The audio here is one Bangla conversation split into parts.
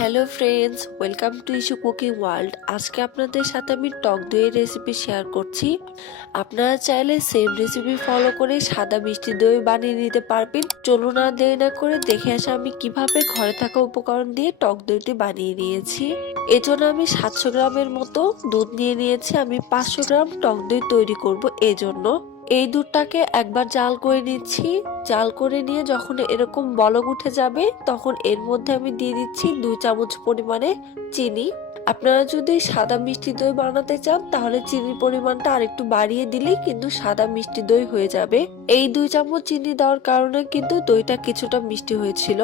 Hello friends, welcome to issue cooking world. আজকে আপনাদের সাথে আমি টক দইয়ের রেসিপি শেয়ার করছি। আপনারা চাইলে সেম রেসিপি ফলো করে সাদা মিষ্টি দই বানিয়ে নিতে পারবেন। চলুন আর দেরি না করে দেখে আসা আমি কিভাবে ঘরে থাকা উপকরণ দিয়ে টক দইটি বানিয়ে নিয়েছি। এজন্য আমি 700 গ্রামের মতো দুধ নিয়ে নিয়েছি। আমি 500 গ্রাম টক দই তৈরি করব। এজন্য এই দুধটাকে একবার জাল করে নিচ্ছি। জাল করে নিয়ে যখন এরকম বলক উঠে যাবে তখন এর মধ্যে আমি দিয়ে দিচ্ছি 2 চামচ পরিমাণে চিনি। আপনারা যদি সাদা মিষ্টি দই বানাতে চান তাহলে চিনির পরিমাণটা আরেকটু বাড়িয়ে দিলেই কিন্তু সাদা মিষ্টি দই হয়ে যাবে। এই 2 চামচ চিনি দেওয়ার কারণে কিন্তু দইটা কিছুটা মিষ্টি হয়েছিল।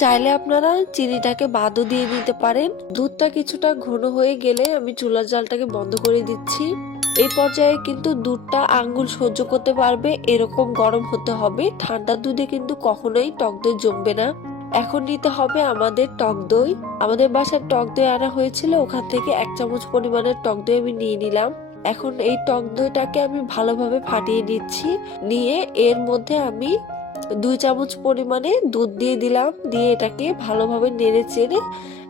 চাইলে আপনারা চিনিটাকে বাদও দিয়ে নিতে পারেন। দুধটা কিছুটা ঘন হয়ে গেলে আমি চুলার জালটাকে বন্ধ করে দিচ্ছি। এই পর্যায়ে কিন্তু দুধটা আঙ্গুল সহ্য করতে পারবে এরকম গরম হতে হবে। ঠান্ডা দুধে কিন্তু কখনোই টক দই জমবে না। এখন নিতে হবে আমাদের টক দই। আমাদের বাসায় টক দই আনা হয়েছিল, ওখান থেকে 1 চামচ পরিমাণের টক দই আমি নিয়ে নিলাম। এখন এই টক দইটাকে আমি ভালোভাবে ফাটিয়ে নিচ্ছি। নিয়ে এর মধ্যে আমি 2 চামচ পরিমাণে দুধ দিয়ে দিলাম। দিয়ে এটাকে ভালোভাবে নেড়ে চেড়ে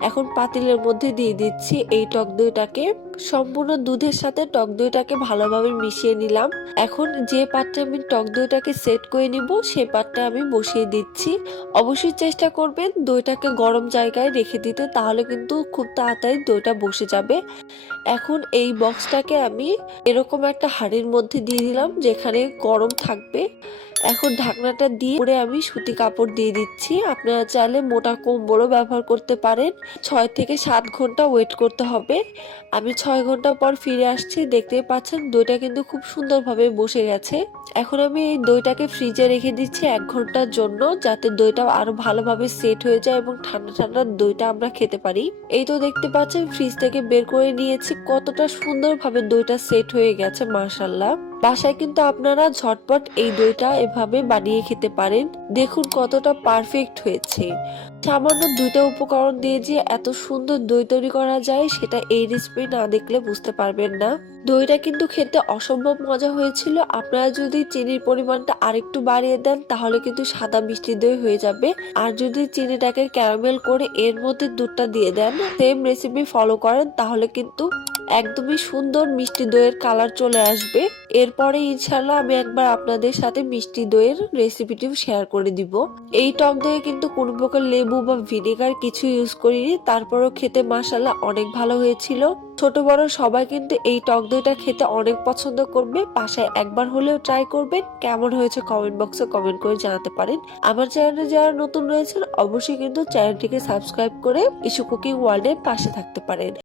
এখন পাতিলের মধ্যে দিয়ে দিচ্ছি এই টক দইটাকে। সম্পূর্ণ দুধের সাথে টক দইটাকে ভালোভাবে মিশিয়ে নিলাম। এখন যে পাত্রে আমি টক দইটাকে সেট করে নিব সেই পাত্রে আমি বসিয়ে দিচ্ছি। অবশ্যই চেষ্টা করবেন দইটাকে গরম জায়গায় রেখে দিতে, তাহলে কিন্তু খুব তাড়াতাড়ি দইটা বসে যাবে। এখন এই বক্সটাকে আমি এরকম একটা হাঁড়ির মধ্যে দিয়ে দিলাম যেখানে গরম থাকবে। এখন ঢাকনাটা দিয়ে পরে আমি সুতি কাপড় দিয়ে দিচ্ছি। আপনারা চাইলে মোটা কম্বলও ব্যবহার করতে পারেন। 6 থেকে 7 ঘন্টা ওয়েট করতে হবে। আমি 6 ঘন্টা পর ফিরে আসছি। দেখতেই পাচ্ছেন দইটা কিন্তু খুব সুন্দরভাবে বসে গেছে। এখন আমি এই দইটাকে ফ্রিজে রেখে দিচ্ছি 1 ঘন্টার জন্য, যাতে দইটা আরো ভালোভাবে সেট হয়ে যায় এবং ঠান্ডা ঠান্ডা দইটা আমরা খেতে পারি। এই তো দেখতে পাচ্ছেন ফ্রিজ থেকে বের করে নিয়েছি। কতটা সুন্দরভাবে দইটা সেট হয়ে গেছে, মাশাআল্লাহ। বাসায় কিন্তু আপনারা ঝটপট এই দইটা এভাবে বানিয়ে খেতে পারেন। দেখুন কতটা পারফেক্ট হয়েছে। সামান্য 2টা উপকরণ দিয়ে যে এত সুন্দর দই তৈরি করা যায় সেটা এই রেসিপি না দেখলে বুঝতে পারবেন না। দইটা কিন্তু খেতে অসম্ভব মজা হয়েছিল। আপনারা যদি চিনির পরিমাণটা আরেকটু বাড়িয়ে দেন তাহলে কিন্তু সাদা মিষ্টি দই হয়ে যাবে। আর যদি চিনিটাকে ক্যারামেল করে এর মধ্যে দুধটা দিয়ে দেন, সেম রেসিপি ফলো করেন, তাহলে কিন্তু একদমই সুন্দর মিষ্টি দইয়ের কালার চলে আসবে। এরপরে ইনশাল্লাহ আমি একবার আপনাদের সাথে মিষ্টি দইয়ের রেসিপিটিও শেয়ার করে দিব। এই টক দইয়ে কিন্তু কোনো প্রকার লেবু বা ভিনেগার কিছু ইউজ করিনি, তারপরও খেতে মাশাআল্লাহ অনেক ভালো হয়েছিল। ছোট বড় সবাই কিন্তু এই টক দইটা খেতে অনেক পছন্দ করবে। বাসায় একবার হলেও ট্রাই করবেন। কেমন হয়েছে কমেন্ট বক্সে কমেন্ট করে জানাতে পারেন। আমার চ্যানেলে যারা নতুন রয়েছেন অবশ্যই কিন্তু চ্যানেলটিকে সাবস্ক্রাইব করে ইস্যু কুকিং ওয়ার্ল্ডের পাশে থাকতে পারেন।